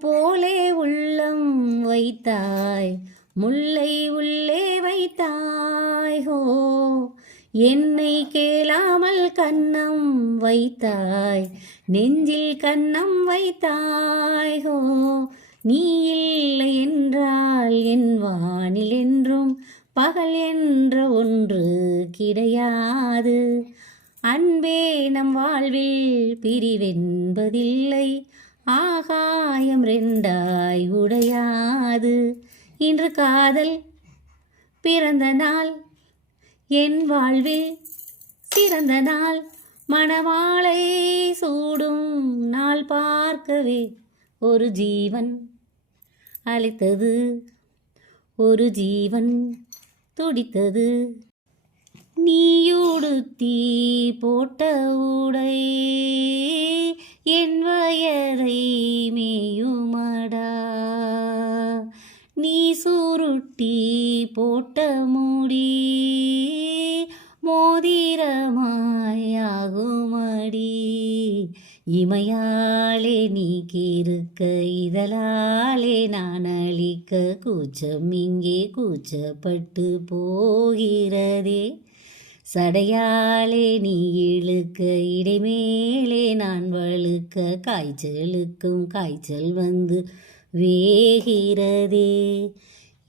போலே உள்ளம் வைத்தாய் முல்லை உள்ளே வைத்தாய் ஹோ. என்னை கேளாமல் கன்னம் வைத்தாய் நெஞ்சில் கண்ணம் வைத்தாய் ஹோ. நீ இல்லை என்றால் என் வானில் என்றும் பகல் என்ற ஒன்று கிடையாது. அன்பே நம் வாழ்வில் பிரிவென்பதில்லை ஆகாயம் ரெண்டாய் உடையாது. இன்று காதல் பிறந்த நாள். என் வாழ்வில் சிறந்த நாள். மணவாளை சூடும் நாள் பார்க்கவே ஒரு ஜீவன் அழைத்தது ஒரு ஜீவன் துடித்தது. நீயுடுத்தி போட்ட உடை சுருட்டி போட்ட முடி மோதிரமாயாகுமடி. இமையாலே நீ கீருக்க இதழாலே நான் அழிக்க கூச்சம் இங்கே கூச்சப்பட்டு போகிறதே. சடையாலே நீ இழுக்க இடைமேலே நான் வழுக்க காய்ச்சலுக்கும் காய்ச்சல் வந்து வேகிறதே.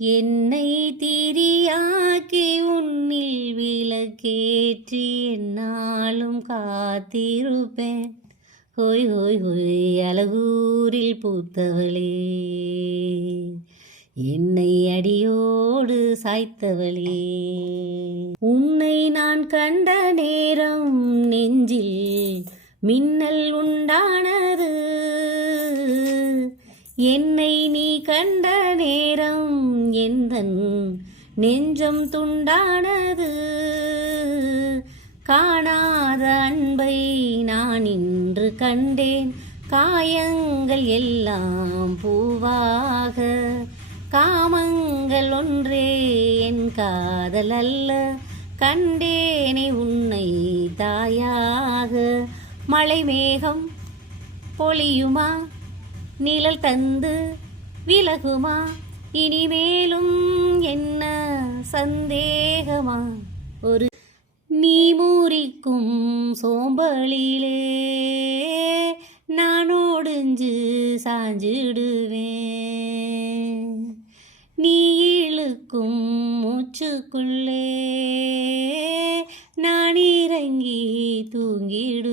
என்னை திரியாக்கி உன்னில் விளக்கேற்றி என்னாலும் காத்திருப்பேன். ஹோய் ஹோய் ஹோய் அழகூரில் பூத்தவளே. என்னை அடியோடு சாய்த்தவளே. உன்னை நான் கண்ட நேரம் நெஞ்சில் மின்னல் உண்டானது. என்னை நீ கண்ட நேரம் எந்தன் நெஞ்சம் துண்டானது? காணாத அன்பை நான் இன்று கண்டேன். காயங்கள் எல்லாம் பூவாக. காமங்கள் ஒன்றே என் காதல் அல்ல. கண்டேனே உன்னை தாயாக. மழை மேகம் பொழியுமா? நிழல் தந்து விலகுமா? இனிமேலும் என்ன சந்தேகமா? ஒரு நீ மூறிக்கும் சோம்பலிலே நான் ஒடிஞ்சு சாஞ்சிடுவேன். நீ இழுக்கும் மூச்சுக்குள்ளே நான் இறங்கி தூங்கிடு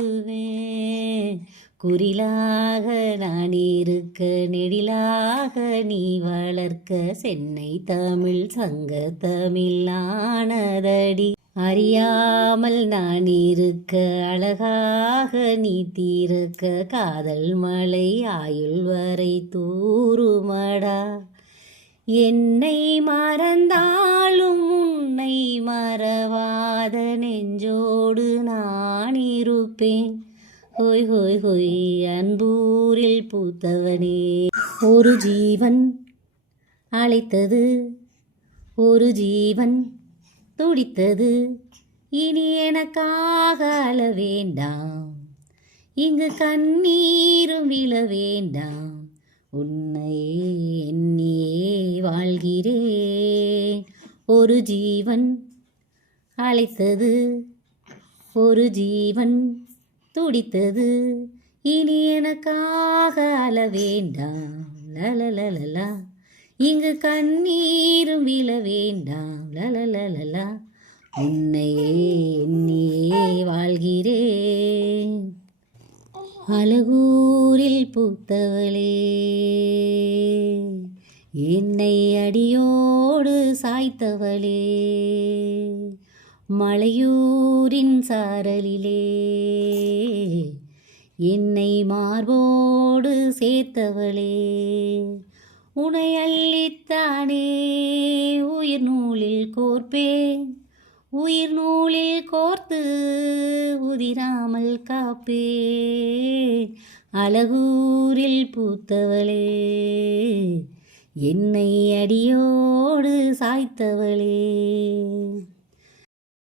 குறிலாக நான் இருக்க நெடிலாக நீ வளர்க்க சென்னை தமிழ் சங்க தமிழானதடி. அறியாமல் நான் இருக்க அழகாக நீ தீர்க்க காதல் மலை ஆயுள் வரை தூருமடா. என்னை மறந்தாலும் உன்னை மறவாத நெஞ்சோடு நான் இருப்பேன். ஹோய் ஹோய் ஹோய் அன்பூரில் பூத்தவனே. ஒரு ஜீவன் அழைத்தது ஒரு ஜீவன் துடித்தது இனி எனக்காக அழ வேண்டாம். இங்கு கண்ணீரும் விழ வேண்டாம். உன்னையே எண்ணியே வாழ்கிறேன். ஒரு ஜீவன் அழைத்தது ஒரு ஜீவன் துடித்தது. இனி எனக்காக அல வேண்டாம். லலலலலா இங்கு கண்ணீரும் விழ வேண்டாம். லலலலலா உன்னையே எண்ணியே வாழ்கிறேன். அழகூரில் பூத்தவளே. என்னை அடியோடு சாய்த்தவளே. மலையூரின் சாரலிலே. என்னை மார்போடு சேர்த்தவளே. உனை அள்ளித்தானே உயிர் நூலில் கோர்ப்பேன். உயிர் நூலில் கோர்த்து உதிராமல் காப்பே அழகூரில் பூத்தவளே என்னை அடியோடு சாய்த்தவளே.